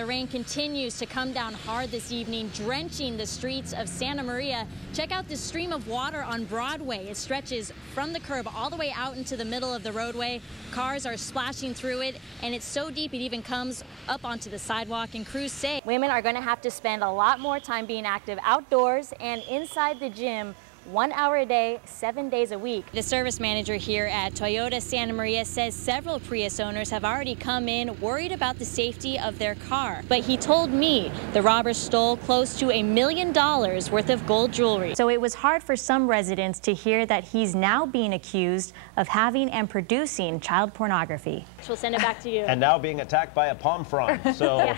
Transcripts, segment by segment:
The rain continues to come down hard this evening, drenching the streets of Santa Maria. Check out this stream of water on Broadway. It stretches from the curb all the way out into the middle of the roadway. Cars are splashing through it, and it's so deep it even comes up onto the sidewalk. And crews say women are going to have to spend a lot more time being active outdoors and inside the gym, 1 hour a day, 7 days a week. The service manager here at Toyota Santa Maria says several Prius owners have already come in worried about the safety of their car. But he told me the robbers stole close to $1 million worth of gold jewelry. So it was hard for some residents to hear that he's now being accused of having and producing child pornography. She'll send it back to you. And now being attacked by a palm frond. So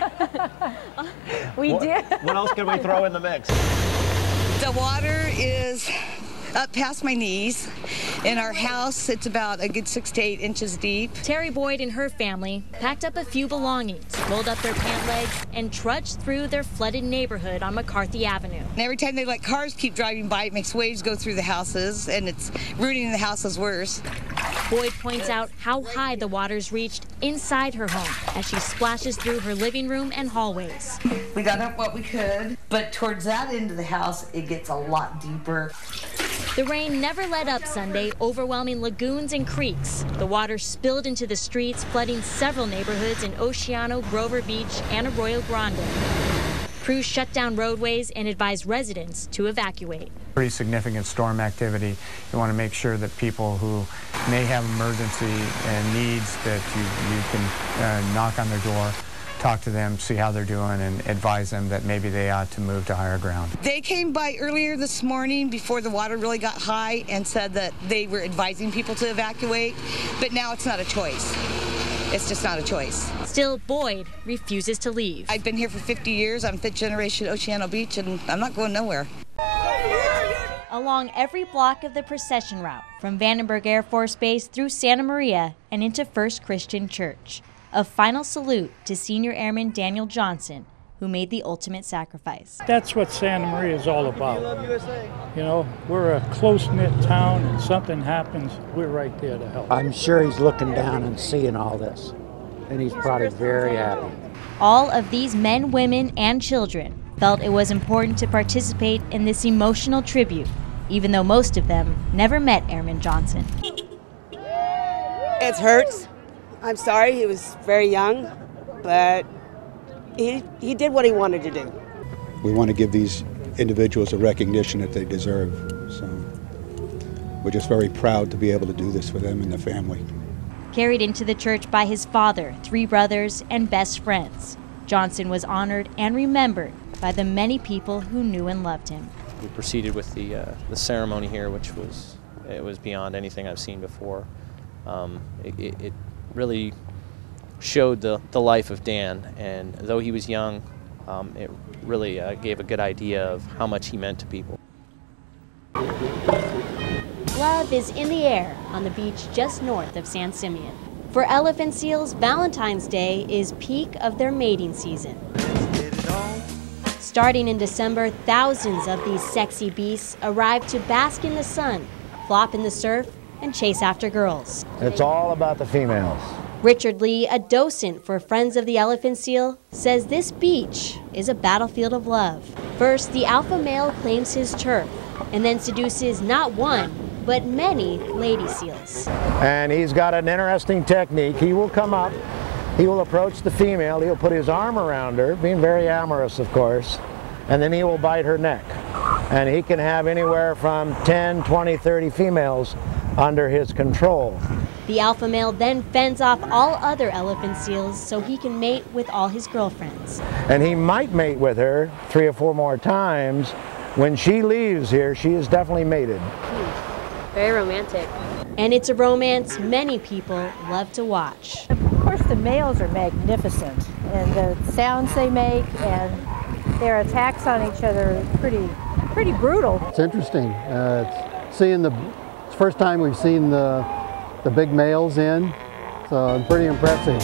we do. What else can we throw in the mix? The water is up past my knees. In our house, it's about a good 6 to 8 inches deep. Terry Boyd and her family packed up a few belongings, rolled up their pant legs, and trudged through their flooded neighborhood on McCarthy Avenue. And every time they let cars keep driving by, it makes waves go through the houses, and it's ruining the houses worse. Boyd points out how high the water's reached inside her home as she splashes through her living room and hallways. We got up what we could, but towards that end of the house, it gets a lot deeper. The rain never let up Sunday, overwhelming lagoons and creeks. The water spilled into the streets, flooding several neighborhoods in Oceano, Grover Beach, and Arroyo Grande. Crews shut down roadways and advised residents to evacuate. Pretty significant storm activity. You want to make sure that people who may have emergency needs, that you can knock on their door, talk to them, see how they're doing, and advise them that maybe they ought to move to higher ground. They came by earlier this morning before the water really got high and said that they were advising people to evacuate, but now it's not a choice. It's just not a choice. Still, Boyd refuses to leave. I've been here for 50 years. I'm fifth generation Oceano Beach, and I'm not going nowhere. Along every block of the procession route, from Vandenberg Air Force Base through Santa Maria and into First Christian Church. A final salute to Senior Airman Daniel Johnson, who made the ultimate sacrifice. That's what Santa Maria is all about. You know, we're a close-knit town, and something happens, we're right there to help. I'm sure he's looking down and seeing all this, and he's probably very happy. All of these men, women, and children felt it was important to participate in this emotional tribute, even though most of them never met Airman Johnson. It hurts. I'm sorry, he was very young, but he did what he wanted to do. We want to give these individuals a recognition that they deserve. So we're just very proud to be able to do this for them and their family. Carried into the church by his father, 3 brothers, and best friends, Johnson was honored and remembered by the many people who knew and loved him. We proceeded with the ceremony here, which was beyond anything I've seen before. It really showed the life of Dan, and though he was young, it really gave a good idea of how much he meant to people. Love is in the air on the beach just north of San Simeon. For elephant seals, Valentine's Day is peak of their mating season. Starting in December, thousands of these sexy beasts arrive to bask in the sun, flop in the surf, and chase after girls. It's all about the females. Richard Lee, a docent for Friends of the Elephant Seal, says this beach is a battlefield of love. First, the alpha male claims his turf and then seduces not one, but many lady seals. And he's got an interesting technique. He will come up, he will approach the female, he'll put his arm around her, being very amorous, of course, and then he will bite her neck. And he can have anywhere from 10, 20, 30 females under his control. The alpha male then fends off all other elephant seals so he can mate with all his girlfriends. And he might mate with her 3 or 4 more times. When she leaves here, she is definitely mated. Very romantic. And it's a romance many people love to watch. Of course, the males are magnificent, and the sounds they make and their attacks on each other are pretty brutal. It's interesting. It's the first time we've seen the big males in, so pretty impressive.